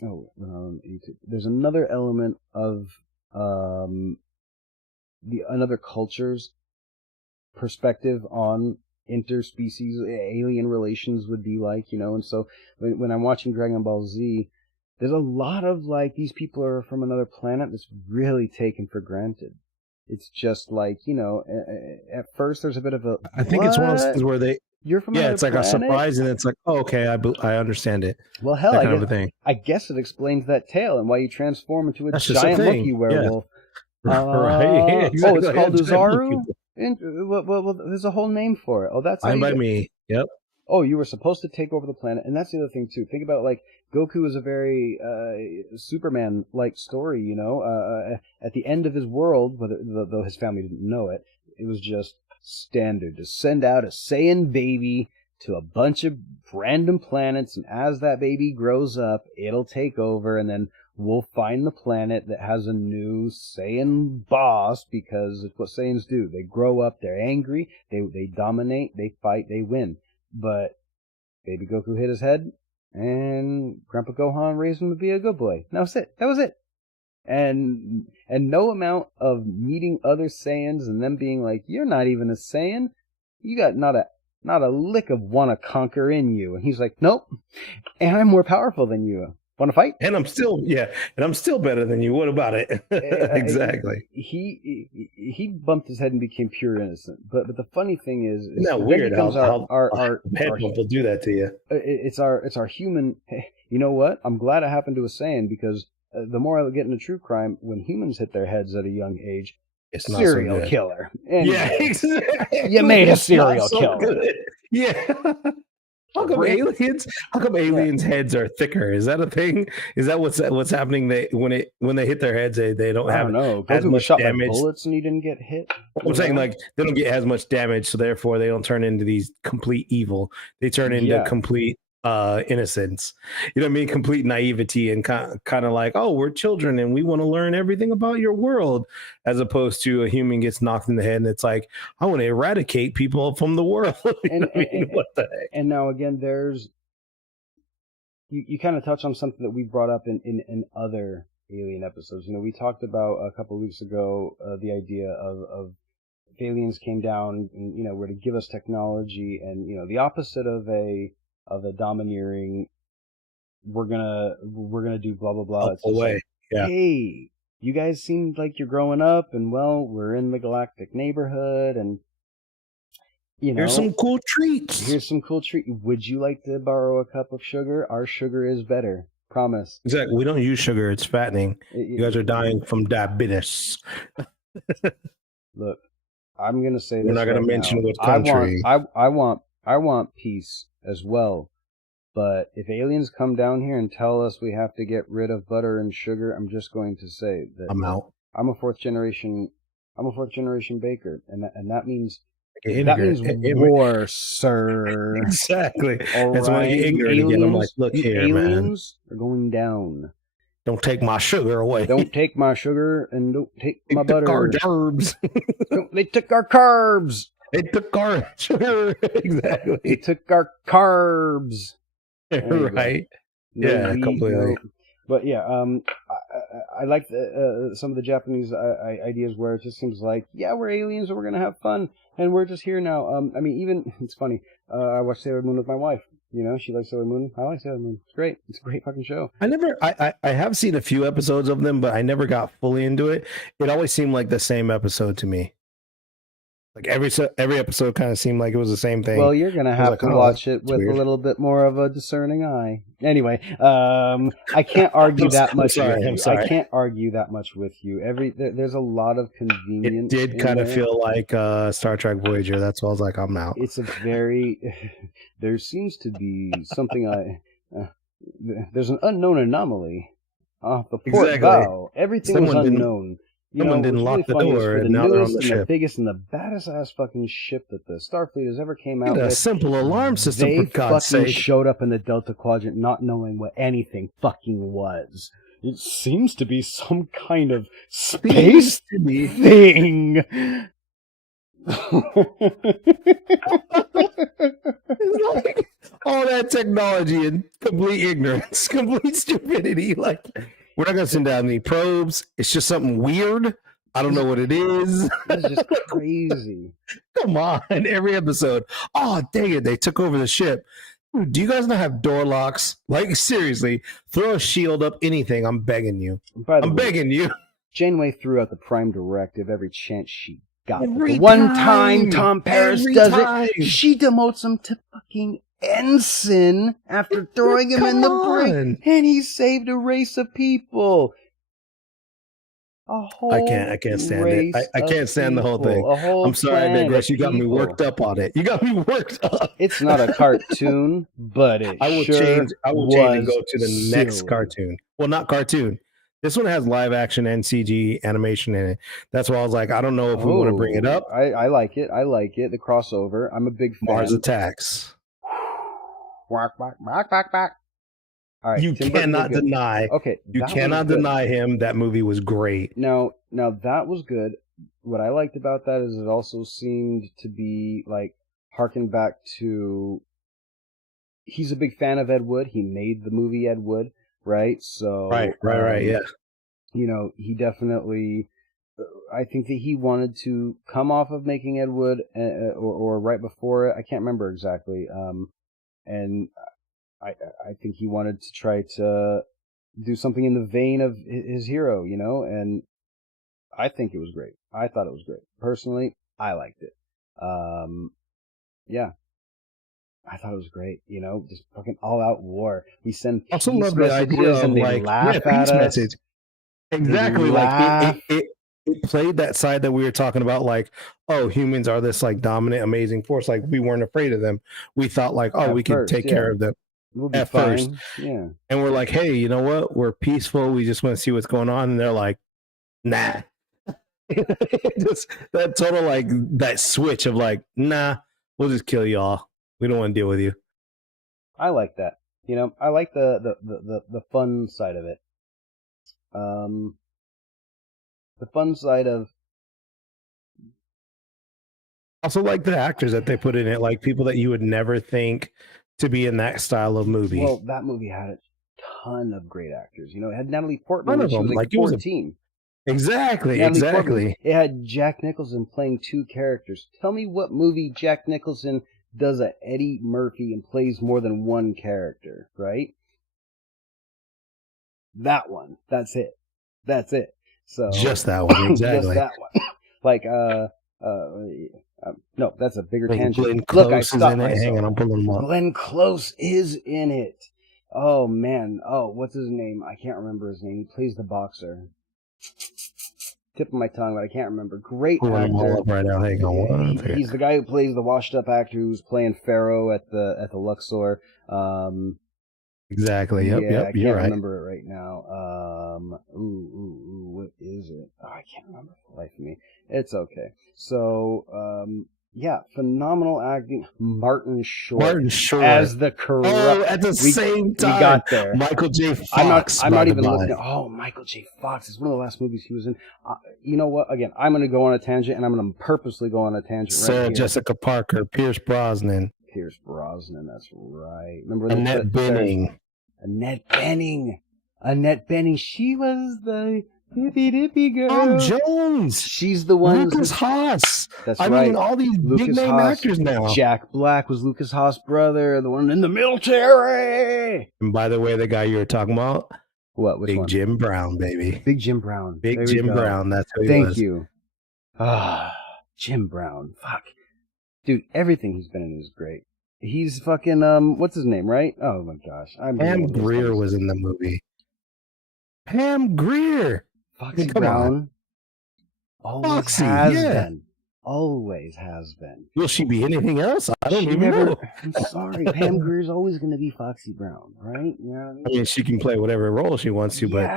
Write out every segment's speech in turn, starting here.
there's another element of another culture's perspective on interspecies alien relations would be like, and so when I'm watching Dragon Ball Z, there's a lot of like these people are from another planet that's really taken for granted. It's just like, at first there's a bit of a, I think it's one of those things where you're from another it's like planet? a surprise, and it's like, oh, okay, I understand it. Well, hell, that kind of a thing. I guess it explains that tale and why you transform into a giant monkey werewolf. Yeah. Right. Exactly. Oh, it's called Uzaru? Well, there's a whole name for it. Oh, that's Fine by me. Yep. Oh, you were supposed to take over the planet, and that's the other thing too. Think about it, like Goku is a very Superman-like story. At the end of his world, though his family didn't know it, it was just standard to send out a Saiyan baby to a bunch of random planets, and as that baby grows up, it'll take over, and then we'll find the planet that has a new Saiyan boss, because it's what Saiyans do. They grow up, they're angry, they dominate, they fight, they win. But Baby Goku hit his head, and Grandpa Gohan raised him to be a good boy. That was it. That was it. And no amount of meeting other Saiyans and them being like, you're not even a Saiyan. You got not a lick of wanna conquer in you. And he's like, nope. And I'm more powerful than you. Want to fight? And I'm still better than you. What about it? Exactly. He bumped his head and became pure innocent. But the funny thing is not weird how our head bump will do that to you. It's our human. You know what? I'm glad it happened to a Saiyan, because the more I get into true crime, when humans hit their heads at a young age, it's not serial so killer. Anyway, yeah, exactly. You made a serial killer. Good. Yeah. How come aliens' heads are thicker? Is that a thing? Is that what's happening? When they hit their heads, they don't have as much damage. By bullets and you didn't get hit. I'm saying like they don't get as much damage, so therefore they don't turn into these complete evil. They turn into complete innocence. You know what I mean? Complete naivety and kind of like, oh, we're children and we want to learn everything about your world, as opposed to a human gets knocked in the head and it's like, I want to eradicate people from the world. What the heck? And now again, there's you kind of touch on something that we brought up in other alien episodes. We talked about a couple of weeks ago the idea of if aliens came down and were to give us technology, and the opposite of a domineering, we're gonna do blah blah blah. It's away. Like, yeah. Hey, you guys seem like you're growing up, and we're in the galactic neighborhood, and here's some cool treats. Would you like to borrow a cup of sugar? Our sugar is better. Promise. Exactly. We don't use sugar. It's fattening. You guys are dying from diabetes. Look, I'm gonna say this. We're not gonna mention what country. I want peace as well. But if aliens come down here and tell us we have to get rid of butter and sugar, I'm just going to say that I'm out. I'm a fourth generation baker, and that means war, sir. Exactly. All that's right? why you ignorant again. I'm like, look here, aliens are going down. Don't take my sugar away. Don't take my sugar, and don't take my butter. Our carbs. They took our carbs. They took our sugar. Exactly. They took our carbs. Right. Yeah, completely. But yeah, I like some of the Japanese ideas where it just seems like, yeah, we're aliens and we're gonna have fun, and we're just here now. I mean, even it's funny. I watched Sailor Moon with my wife. She likes Sailor Moon. I like Sailor Moon. It's great. It's a great fucking show. I have seen a few episodes of them, but I never got fully into it. It always seemed like the same episode to me. Like every episode kind of seemed like it was the same thing. Well, you're gonna have to watch it with a little bit more of a discerning eye. Anyway, I can't argue that much with you. I can't argue that much with you. There's a lot of convenience. It did kind of feel like Star Trek Voyager. That's why I was like, I'm out. It's a very. There seems to be something. There's an unknown anomaly off the port bow. Everything was unknown. Someone didn't lock the door, and now they're on the ship. The biggest and the baddest ass fucking ship that the Starfleet has ever came out with. A simple alarm system, they for God's sake. Showed up in the Delta Quadrant not knowing what anything fucking was. It seems to be some kind of space thing. all that technology and complete ignorance, complete stupidity. Like, we're not gonna send down any probes. It's just something weird. I don't know what it is. This is just crazy. Come on, every episode. Oh, dang it! They took over the ship. Dude, do you guys not have door locks? Like, seriously, throw a shield up. Anything. I'm begging you. I'm begging you. Janeway threw out the Prime Directive every chance she got. The one time Tom Paris does it, she demotes him to fucking ensign after throwing him in the brig, and he saved a race of people. I can't stand it. I can't stand the whole thing. I'm sorry, I digress. You got me worked up on it. You got me worked up. It's not a cartoon, but I will change and go to the next cartoon. Well, not cartoon. This one has live action and CG animation in it. That's why I was like, I don't know if we want to bring it up. I like it. I like it. The crossover. I'm a big fan. Mars Attacks. Back. All right, you cannot deny. Okay, you cannot deny him. That movie was great. Now that was good. What I liked about that is it also seemed to be like harken back to. He's a big fan of Ed Wood. He made the movie Ed Wood, right? So right, yeah. You know, he definitely. I think that he wanted to come off of making Ed Wood, or right before it. I can't remember exactly. And I think he wanted to try to do something in the vein of his hero, you know, and I think it was great. I thought it was great. Personally, I liked it. Yeah. I thought it was great, you know, just fucking all-out war. We send peace messages and they laugh at us. Exactly, like it played that side that we were talking about, like, oh, humans are this like dominant, amazing force. Like, we weren't afraid of them. We thought like, oh, we could take care of them. We'll be first. Yeah. And we're like, hey, you know what? We're peaceful. We just want to see what's going on. And they're like, nah. Just that total like that switch of like, nah, we'll just kill y'all. We don't want to deal with you. I like that. You know, I like the fun side of it. The fun side of. Also like the actors that they put in it, like people that you would never think to be in that style of movie. Well, that movie had a ton of great actors. You know, it had Natalie Portman when she was like 14. Exactly. Portman. It had Jack Nicholson playing two characters. Tell me what movie Jack Nicholson does a Eddie Murphy and plays more than one character, right? That one. That's it. So just that one, exactly. Just that one. Like, no, that's a bigger tangent. Glenn Close I stopped myself. Hang on, I'm pulling them up. Glenn Close is in it. Oh, man. Oh, what's his name? I can't remember his name. He plays the boxer. Tip of my tongue, but I can't remember. Great actor. Them all up right now. Hang on. He's the guy who plays the washed-up actor who's playing Pharaoh at the Luxor. Exactly. Yep. I You're right. I can't remember it right now. What is it? Oh, I can't remember for the life of me. It's okay. So, yeah, phenomenal acting. Martin Short as the corrupt. Oh, at the same time, we got there. Michael J. Fox. I'm not even looking at. Oh, Michael J. Fox is one of the last movies he was in. You know what? Again, I'm going to go on a tangent, and I'm going to purposely go on a tangent. Sarah Jessica Parker, Pierce Brosnan, that's right. Remember Annette Bening. Annette Bening. She was the hippy girl. Tom Jones. She's the one. Lucas Haas. That's right. I mean, all these big name actors now. Jack Black was Lucas Haas' brother, the one in the military. And by the way, the guy you were talking about, Big one? Jim Brown, baby. Big Jim Brown. Big Jim Brown. That's who he was. Thank you. Jim Brown. Fuck. Dude, everything he's been in is great. He's fucking, what's his name, right? Oh my gosh. Pam Grier was in the movie. Pam Grier. Foxy Brown. Always has been. Always has been. Will she be anything else? I don't even know. I'm sorry. Pam Grier's always going to be Foxy Brown, right? You know what I mean, she can play whatever role she wants to, but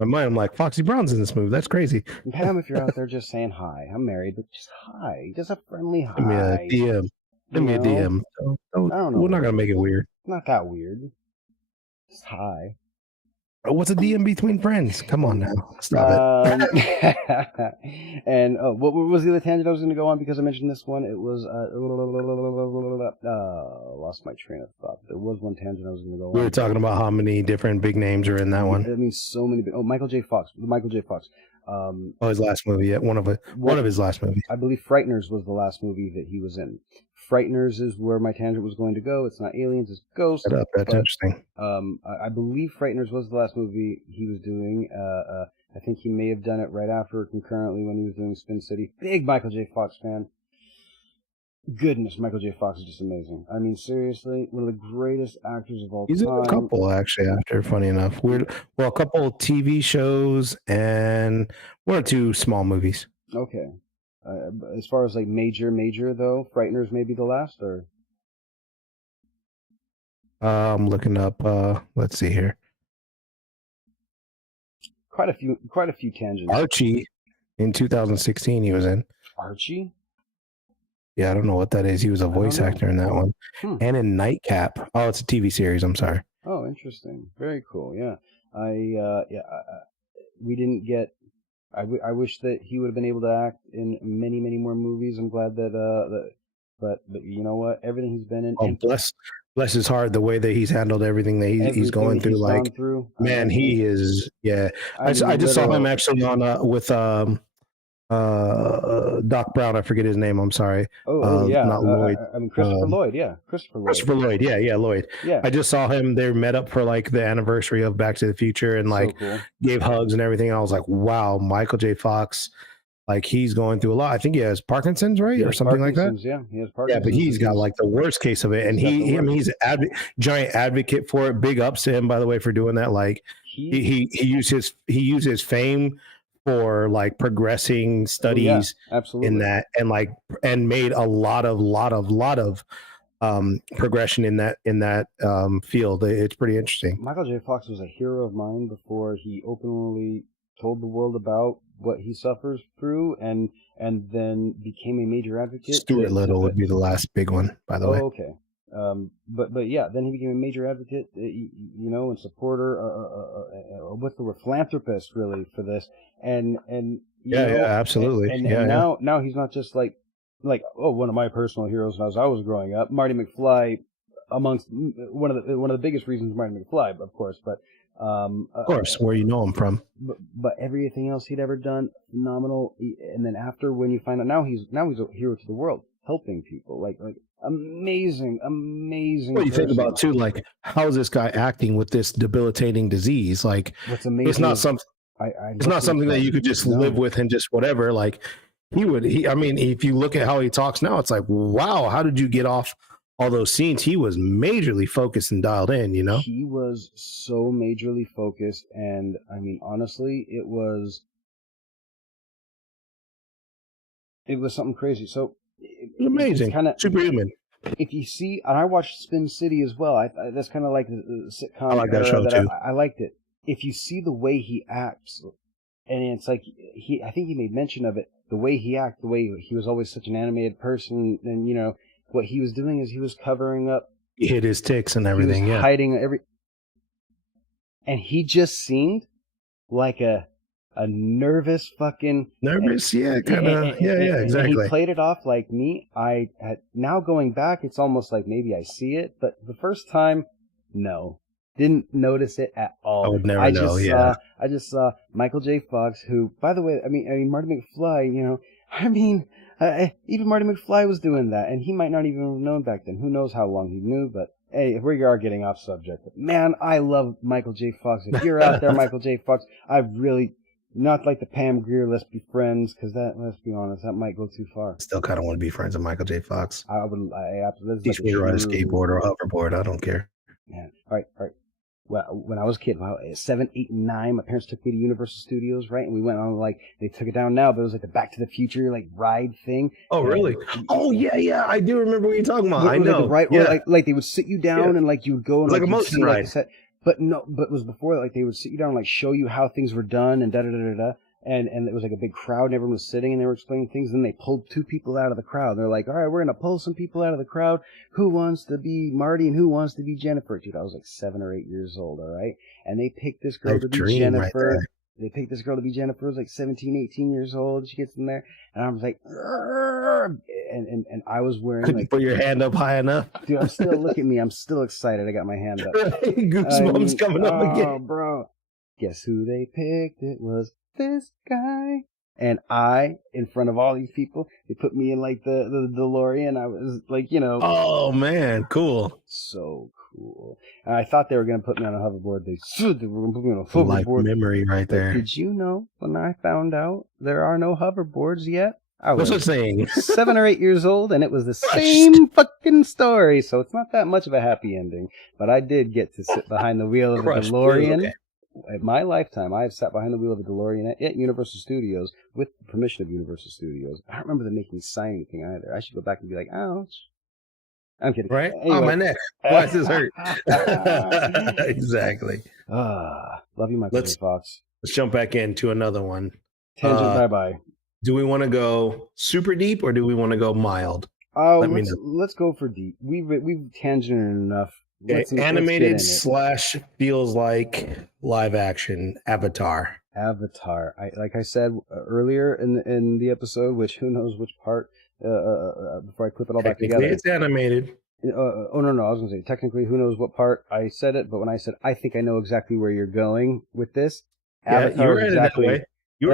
in my mind, I'm like, Foxy Brown's in this movie. That's crazy. And Pam, if you're out there just saying hi, I'm married, but just hi. Just a friendly hi. Give me a DM. Give me a DM. I don't know. We're not going to make it weird. Not that weird. Just hi. What's a DM between friends? Come on now, stop it. And what was the other tangent I was going to go on because I mentioned this one? It was lost my train of thought. There was one tangent I was going to go on. We were talking about how many different big names are in that one. I mean, so many. Michael J. Fox. His last movie. Yeah, one of his last movies. I believe Frighteners was the last movie that he was in. Frighteners is where my tangent was going to go. It's not aliens, it's ghosts. That's interesting. I believe Frighteners was the last movie he was doing. I think he may have done it right after, concurrently, when he was doing Spin City. Big Michael J. Fox fan. Goodness, Michael J. Fox is just amazing. I mean, seriously, one of the greatest actors of all time. He's in a couple, actually, after, funny enough. A couple TV shows and one or two small movies. Okay. As far as like major though, Frighteners may be the last, or I'm looking up. Let's see here. Quite a few tangents. Archie, in 2016, he was in. Archie? Yeah, I don't know what that is. He was a voice actor in that one, and in Nightcap. Oh, it's a TV series. I'm sorry. Oh, interesting. Very cool. Yeah, we didn't get. I wish that he would have been able to act in many more movies. I'm glad that but you know what? Everything he's been in. Oh, bless his heart, the way that he's handled everything that he's going through. Like, man, he is. Yeah, I just saw him actually on with Doc Brown. I forget his name. I'm sorry. Yeah, not Lloyd. I mean Christopher Lloyd. Yeah, Christopher Lloyd. Yeah, Lloyd. Yeah. I just saw him. They met up for like the anniversary of Back to the Future and like gave hugs and everything. I was like, wow, Michael J. Fox. Like, he's going through a lot. I think he has Parkinson's, right, or something like that. Yeah, he has Parkinson's. Yeah, but he's got like the worst case of it, and he's a giant advocate for it. Big ups to him, by the way, for doing that. Like, he used his fame for like progressing studies in that, and made a lot of progression in that field. It's pretty interesting. Michael J. Fox was a hero of mine before he openly told the world about what he suffers through, and then became a major advocate. Stuart Little would be the last big one, by the way. Okay. But yeah, then he became a major advocate, and supporter, what's the word, philanthropist, really, for this, and absolutely, and now he's not just like one of my personal heroes as I was growing up, Marty McFly, amongst one of the biggest reasons Marty McFly, of course, but of course, where you know him from, but everything else he'd ever done, phenomenal. And then after, when you find out now he's a hero to the world, helping people, like amazing. What you think about too, like, how is this guy acting with this debilitating disease? Like, what's amazing, it's not something. It's not something that you could just live with and just whatever. Like, I mean, if you look at how he talks now, it's like, wow, how did you get off all those scenes? He was majorly focused and dialed in, He was so majorly focused, and I mean, honestly, it was something crazy. So it was amazing, kind of superhuman. If you see, and I watched Spin City as well. That's kind of like the sitcom. I like that show too. I liked it. If you see the way he acts, and it's like I think he made mention of it. The way he acts, the way he was always such an animated person, and what he was doing is he was covering up. He hid his tics and everything. He was hiding and he just seemed like a nervous fucking. Nervous, yeah, kind of, exactly. And he played it off like me. Now going back, it's almost like maybe I see it, but the first time, no, didn't notice it at all. I would never know. I just saw Michael J. Fox, who, by the way, I mean Marty McFly. Even Marty McFly was doing that, and he might not even have known back then. Who knows how long he knew, but hey, we are getting off subject. But man, I love Michael J. Fox. If you're out there, Michael J. Fox, I really, not like the Pam Grier, let's be friends, because let's be honest, that might go too far. Still kind of want to be friends with Michael J. Fox. I absolutely. Teach me to ride a skateboard or a hoverboard. I don't care. Yeah. All right. Well, when I was a kid, 7, 8, and 9, my parents took me to Universal Studios, right? And we went on, they took it down now, but it was like the Back to the Future, ride thing. Oh, really? Oh, yeah. I do remember what you're talking about. I know. Right? Yeah. Where, they would sit you down and, you would go and, like a motion ride. But no, but it was before, they would sit you down and, show you how things were done and da-da-da-da-da. and it was like a big crowd, and everyone was sitting, and they were explaining things. And then they pulled 2 people out of the crowd. They're like, all right, we're gonna pull some people out of the crowd. Who wants to be Marty and who wants to be Jennifer? Dude, I was like 7 or 8 years old, all right. And they picked this girl to be Jennifer. Right, they picked this girl to be Jennifer. It was like 17, 18 years old. She gets in there, and I was like, and I was wearing. Couldn't like, put your hand up high enough. Dude, I'm still look at me. I'm still excited. I got my hand up. Goosebumps coming up again. Oh, bro. Guess who they picked? It was this guy. And I, in front of all these people, they put me in like the DeLorean. I was like, you know. Oh, man. Cool. So cool. And I thought they were going to put me on a hoverboard. They were going to put me on a hoverboard. Life memory right there. But did you know when I found out there are no hoverboards yet? I was What's the thing? 7 or 8 years old, and it was the same fucking story. So it's not that much of a happy ending. But I did get to sit behind the wheel of a DeLorean. Okay. At my lifetime, I have sat behind the wheel of a DeLorean at Universal Studios with permission of Universal Studios. I don't remember them making me sign anything either. I should go back and be like, ouch. I'm kidding. Right? Anyway. Oh, my neck. Why does this hurt? Exactly. Love you, Michael J. Fox. Let's jump back into another one. Tangent, bye-bye. Do we want to go super deep or do we want to go mild? Let's go for deep. We've tangented enough. Animated / feels like live action Avatar. Like I said earlier in the episode, which who knows which part before I clip it all back together. It's animated. No, I was going to say technically who knows what part I said it, but when I said I think I know exactly where you're going with this. Avatar, you were headed that way.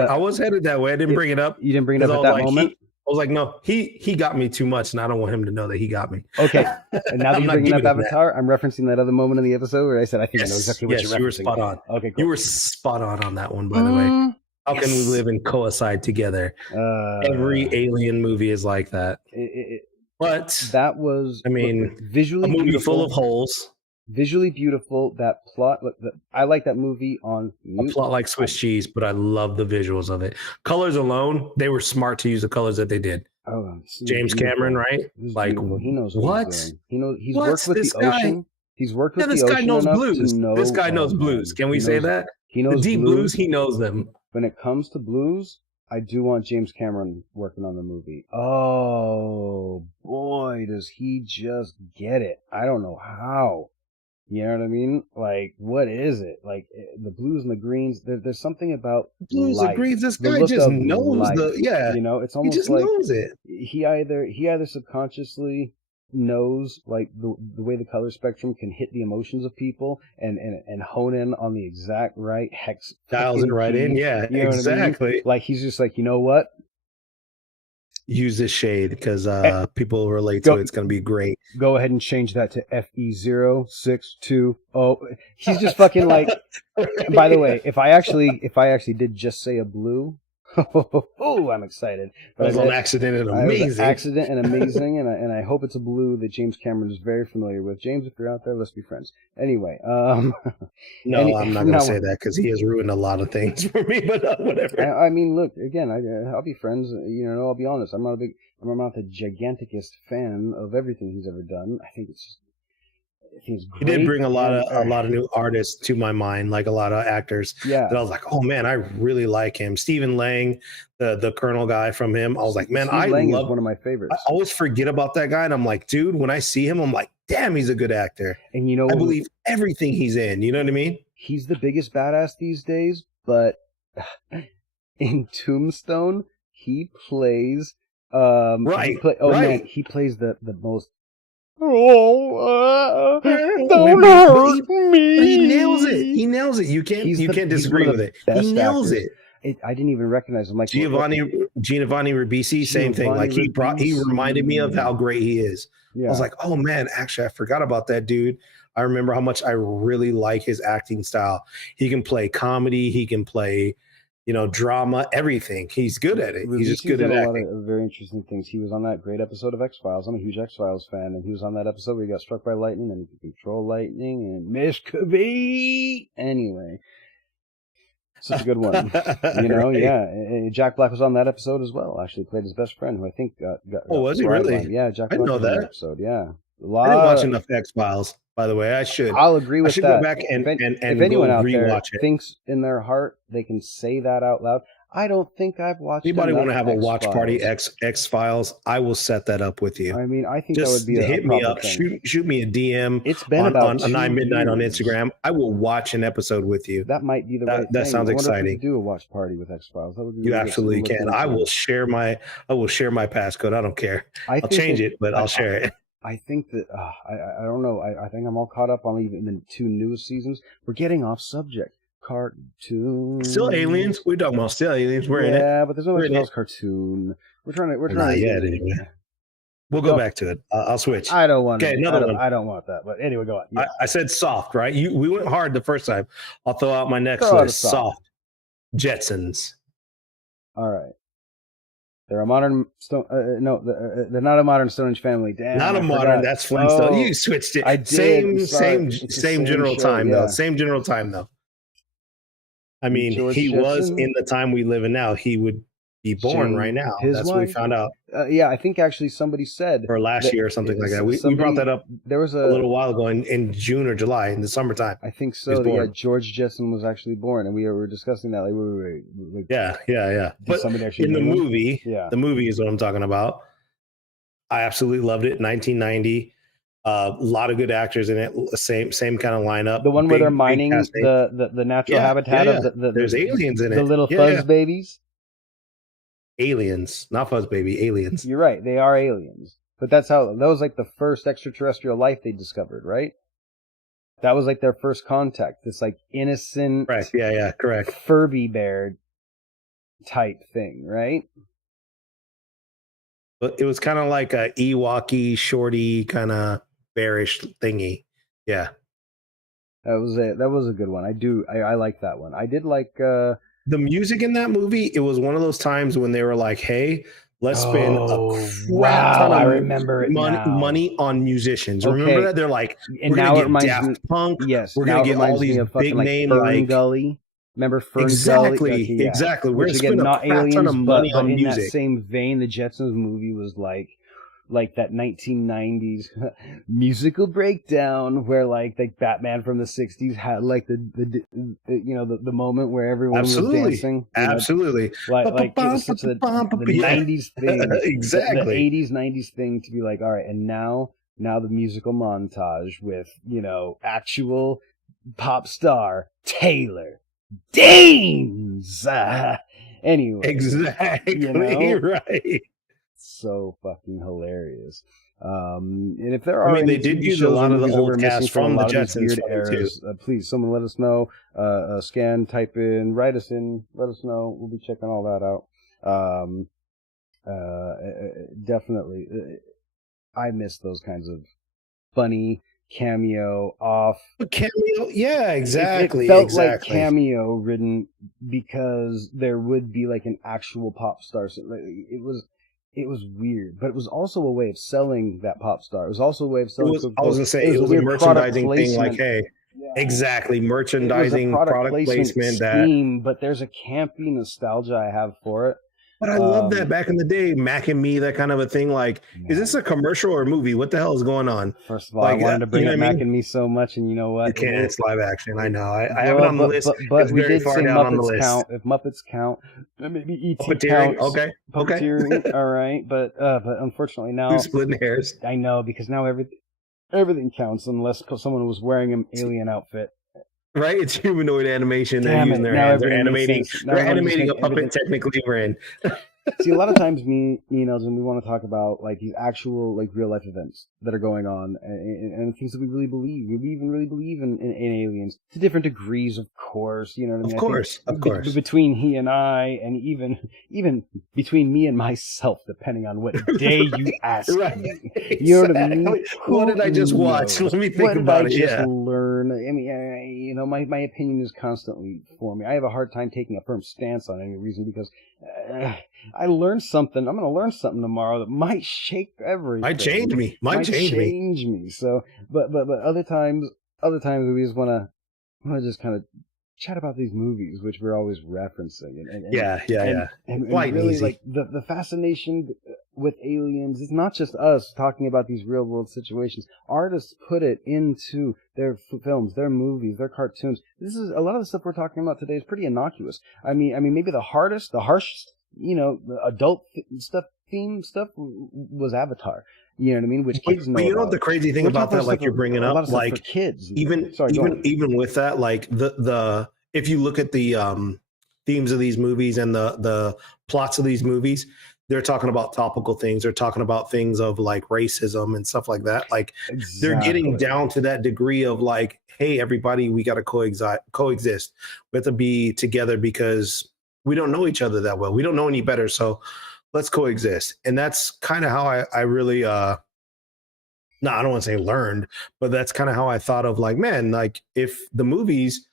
I was headed that way. I didn't bring it up. You didn't bring it up at that moment? I was like, no, he got me too much, and I don't want him to know that he got me. Okay. And now that you're bringing up Avatar, I'm referencing that other moment in the episode where I said, I think I know exactly what you're referencing. You were spot on. Okay, cool. You were spot on that one, by the way. How can we live and coincide together? Every alien movie is like that. But that was, visually a movie beautiful, full of holes. Visually beautiful. That plot, I like that movie on mute. A plot like Swiss cheese, but I love the visuals of it. Colors alone, they were smart to use the colors that they did. Oh, James Cameron, right? Like, he knows what he's doing. He knows. He's worked with the ocean. He's worked with the ocean. This guy knows blues. This guy knows blues. Can we say that? He knows the deep blues. He knows them. When it comes to blues, I do want James Cameron working on the movie. Oh boy, does he just get it? I don't know how. You know what I mean? Like, what is it? Like, the blues and the greens, there's something about blues and greens. This guy just knows you know, it's almost he just like knows it. He either subconsciously knows, like, the way the color spectrum can hit the emotions of people and hone in on the exact right hex. Dials it right in. Yeah, you know exactly. What I mean? Like, he's just like, you know what? Use this shade because people relate to it. It's going to be great. Go ahead and change that to FE0620. He's just fucking like. By the way, if I actually did just say a blue, I'm excited. That was an accident and amazing. And I hope it's a blue that James Cameron is very familiar with. James, if you're out there, let's be friends. Anyway, no, I'm not going to say that because he has ruined a lot of things for me. But whatever. I mean, look again. I'll be friends. You know, I'll be honest. I'm not the giganticest fan of everything he's ever done. I think it's great. He did bring a lot of new artists to my mind, like a lot of actors. Yeah. That I was like, oh man, I really like him. Stephen Lang, the Colonel guy from him. I was like, man, Lang is one of my favorites. I always forget about that guy, and I'm like, dude, when I see him, I'm like, damn, he's a good actor. And you know, I believe everything he's in. You know what I mean? He's the biggest badass these days, but in Tombstone, he plays right. He plays the most. Don't hurt me. But he nails it. You can't disagree with it. He nails it. I didn't even recognize him. Like Giovanni Ribisi, same thing. Like he reminded me of how great he is. Yeah. I was like, oh man, actually I forgot about that dude. I remember how much I really like his acting style. He can play comedy, he can play, drama, everything. He's good at it. He's just good at acting. A lot of very interesting things. He was on that great episode of X-Files. I'm a huge X-Files fan, and he was on that episode where he got struck by lightning and he could control lightning and Miskovic. Anyway, such a good one. Right. Yeah. And Jack Black was on that episode as well. Actually played his best friend, who I think got was he really? Yeah, Jack Black. I didn't know that episode. Yeah. I didn't watch enough X-Files, by the way. I should. I'll agree with that. Go back and if anyone out there thinks in their heart they can say that out loud, I don't think I've watched. Anybody want to have a watch X-Files. party X Files? I will set that up with you. I mean, I think just that would be hit me up. thing. Shoot me a DM. It's been on, about on 9 midnight on Instagram. I will watch an episode with you. That might be the right that thing. sounds exciting. If we do a watch party with X Files. That would be. You absolutely can. I will share my passcode. I don't care. I'll change it, but I'll share it. I think that I don't know. I think I'm all caught up on even the 2 newest seasons. We're getting off subject. Cartoon. Still aliens. We're talking about still aliens. We're in it. Yeah, but there's no else cartoon. We're trying to. Not yet, anyway. We'll go back to it. I'll switch. I don't want. Okay, another one. I don't want that. But anyway, go on. Yeah. I said soft, right? We went hard the first time. I'll throw out my next list. Soft. Jetsons. All right. They're a modern Stone. They're not a modern Stone Age family. Damn, not a modern. That's Flintstone. Oh, you switched it. I did. Same general time though. Same general time though. I mean, he was in the time we live in now. He would be born right now. That's what we found out. Yeah, I think actually somebody said, or last year or something like that. We brought that up. There was a little while ago in June or July in the summertime. I think so. Yeah, George Jetson was actually born, and we were discussing that. Like, yeah. But in the movie, the movie is what I'm talking about. I absolutely loved it. 1990. A lot of good actors in it. Same kind of lineup. The one where they're mining the natural habitat of the there's aliens in it. The little fuzz babies. Aliens, not fuzz baby, aliens. You're right. They are aliens. But that was like the first extraterrestrial life they discovered, right? That was like their first contact. This like innocent, right? Yeah, correct. Furby bear type thing, right? But it was kind of like a Ewok-y, shorty kind of bearish thingy. Yeah, that was a good one. I like that one. I did like the music in that movie. It was one of those times when they were like, "Hey, let's spend a crap ton of money on musicians." Okay. Remember that? They're like, and we're now gonna get Daft Punk. Yes, we're gonna get all these big name like Gully. Remember Fern Gully? Exactly. We're gonna spend a crap ton of money on in music. That same vein, the Jetsons movie was like that 1990s musical breakdown where like Batman from the 60s had like the moment where everyone was dancing. Absolutely. Like it was such the 90s thing. Exactly. The 80s, 90s thing to be like, all right, and now the musical montage with, actual pop star Taylor Danes. Anyway. Exactly. Right. So fucking hilarious. And if there are, they did use a lot of the old cast from the Jetsons eras. Please, someone let us know. Scan, type in, write us in, let us know. We'll be checking all that out. Definitely, I miss those kinds of funny cameo. Yeah, exactly. It felt like cameo ridden because there would be like an actual pop star. So it was weird, but it was also a way of selling that pop star. It was also a way of selling. I was gonna say it was a merchandising thing. Like, hey, exactly, merchandising, product placement. Scheme, but there's a campy nostalgia I have for it. But I love that back in the day, Mac and Me, that kind of a thing. Like, is this a commercial or a movie? What the hell is going on? First of all, I wanted to bring up Mac and Me so much, and you know what? You can't. It's live action. I know. I have it on the list. But we did say Muppets count. If Muppets count, maybe E.T. counts. Okay. Puppeteering, all right. But unfortunately now, you're splitting hairs. I know, because now everything counts unless someone was wearing an alien outfit. Right, it's humanoid animation. They're using their hands. They're animating a puppet. Technically, we're in. See, a lot of times me and Elgin, we want to talk about like these actual like real life events that are going on and things that we really believe. We even really believe in aliens to different degrees, of course. You know what I mean? Of course. Between he and I, and even between me and myself, depending on what day you ask me. You know what I mean? What did I just watch? Let me think about it. What did I just learn? I mean, my opinion is constantly for me. I have a hard time taking a firm stance on any reason because I learned something. I'm going to learn something tomorrow that might shake everything. Might change me. So, but other times we just want to just kind of chat about these movies, which we're always referencing, and really easy. like the fascination with aliens is not just us talking about these real world situations. Artists put it into their films, their movies, their cartoons. This is a lot of the stuff we're talking about today is pretty innocuous. I mean, maybe the harshest, adult theme stuff was Avatar. You know what I mean? Which kids know. But you know about. what the crazy thing about that, like you're bringing up, like kids, even with that, like the if you look at the themes of these movies and the plots of these movies, they're talking about topical things. They're talking about things of like racism and stuff like that. Like they're getting down to that degree of like, hey, everybody, we got to coexist. We have to be together because we don't know each other that well. We don't know any better, so let's coexist. And that's kind of how I really I don't want to say learned, but that's kind of how I thought of like, man, like if the movies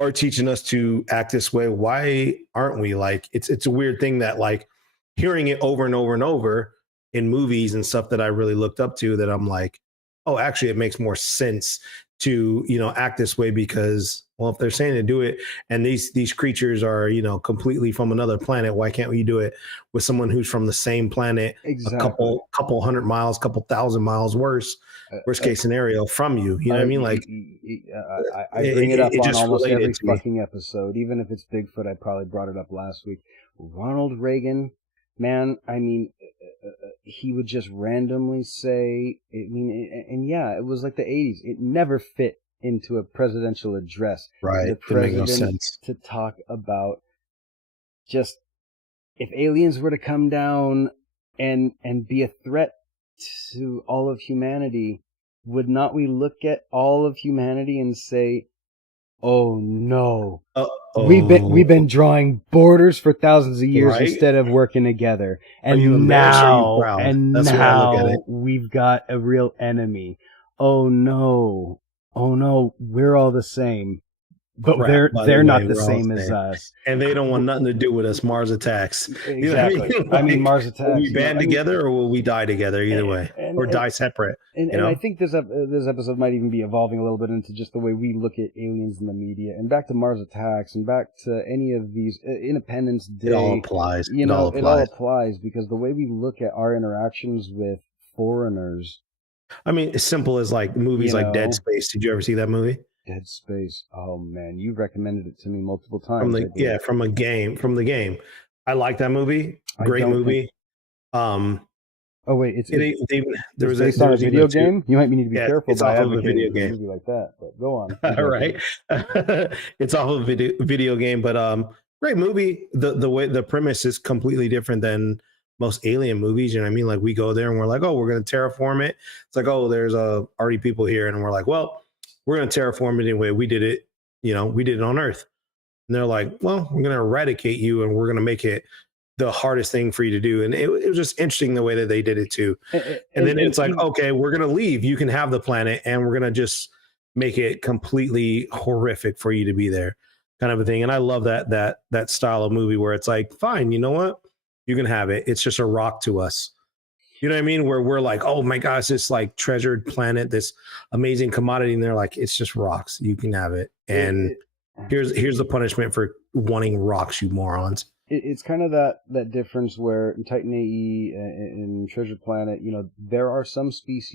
are teaching us to act this way, why aren't we? Like it's a weird thing that like hearing it over and over and over in movies and stuff that I really looked up to, that I'm like, oh, actually it makes more sense to, act this way because, well, if they're saying to do it and these creatures are, completely from another planet, why can't we do it with someone who's from the same planet, a couple hundred miles, couple thousand miles worst case scenario from you? You know what I mean? Like I bring it up on almost every fucking episode, even if it's Bigfoot. I probably brought it up last week. Ronald Reagan, man, I mean, he would just randomly say, it was like the 80s. It never fit into a presidential address. Right. The president to talk about just if aliens were to come down and be a threat to all of humanity, would not we look at all of humanity and say, oh no, we've been drawing borders for thousands of years instead of working together, and now we've got a real enemy. Oh no, we're all the same. But they're not the same as us, and they don't want nothing to do with us. Mars attacks. Exactly. You know what I mean? I mean, Mars attacks. Will we band together, or will we die together? Either way, or die separate. And I think this episode might even be evolving a little bit into just the way we look at aliens in the media, and back to Mars attacks, and back to any of these Independence Day. It all applies. It all applies because the way we look at our interactions with foreigners. I mean, as simple as like movies like Dead Space. Did you ever see that movie? Dead Space. Oh man, you recommended it to me multiple times. From the game. I like that movie. Great movie. Oh wait, there was based on a video game. You might need to be careful by advocating a video game movie like that. But go on. All right, it's off of a video game, but great movie. The way the premise is completely different than most alien movies. You know what I mean? Like we go there and we're like, oh, we're going to terraform it. It's like, oh, there's already people here, and we're like, well, we're going to terraform it anyway. We did it, we did it on Earth. And they're like, well, we're going to eradicate you and we're going to make it the hardest thing for you to do. And it was just interesting the way that they did it too. And then it's like, okay, we're going to leave. You can have the planet and we're going to just make it completely horrific for you to be there, kind of a thing. And I love that style of movie where it's like, fine, you know what? You can have it. It's just a rock to us. You know what I mean? Where we're like, oh my gosh, this like treasured planet, this amazing commodity. And they're like, it's just rocks. You can have it. And here's the punishment for wanting rocks, you morons. It's kind of that difference where in Titan AE and Treasure Planet, there are some species